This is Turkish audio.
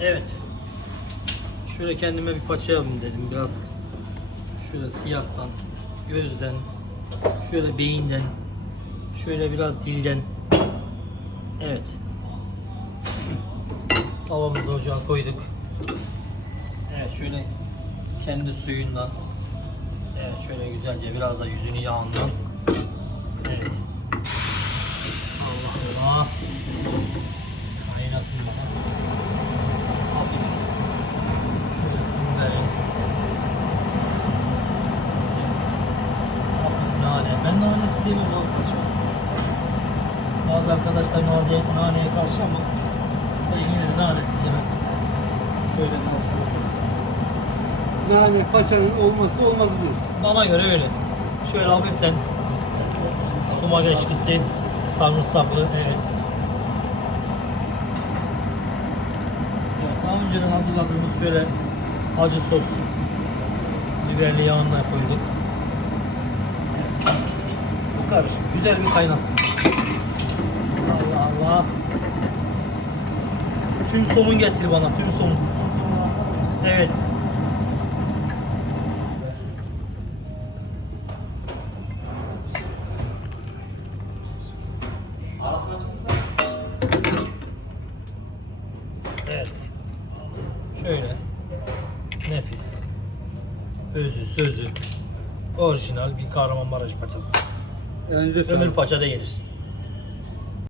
Evet. Şöyle kendime bir paça yapayım dedim. Biraz şöyle siyahtan, gözden, şöyle beyinden, şöyle biraz dilden. Evet. Tavamızı ocağa koyduk. Evet şöyle kendi suyundan. Evet şöyle güzelce biraz da yüzünü yağından. Evet. Allah Allah. Kaynasın bakalım. Sevmiyorum arkadaşlar. Bazı arkadaşlar nazeye, naneye karşı ama ben yine de nanesi sevmem. Şöyle nasıl? Yani paçanın olması olmazıdır. Bana göre öyle. Şöyle hafiften sumak eşkisi, sarımsaklı, evet. Evet, daha önceden hazırladığımız şöyle acı sos, biberli yağından koyduk. Karışık, güzel bir kaynasın. Allah Allah. Tüm somun getir bana, tüm somun. Evet. Evet. Şöyle. Nefis. Özü, sözü. Orijinal bir Kahramanmaraş paçası. Elinize Ömür sağlık. paçada yenir.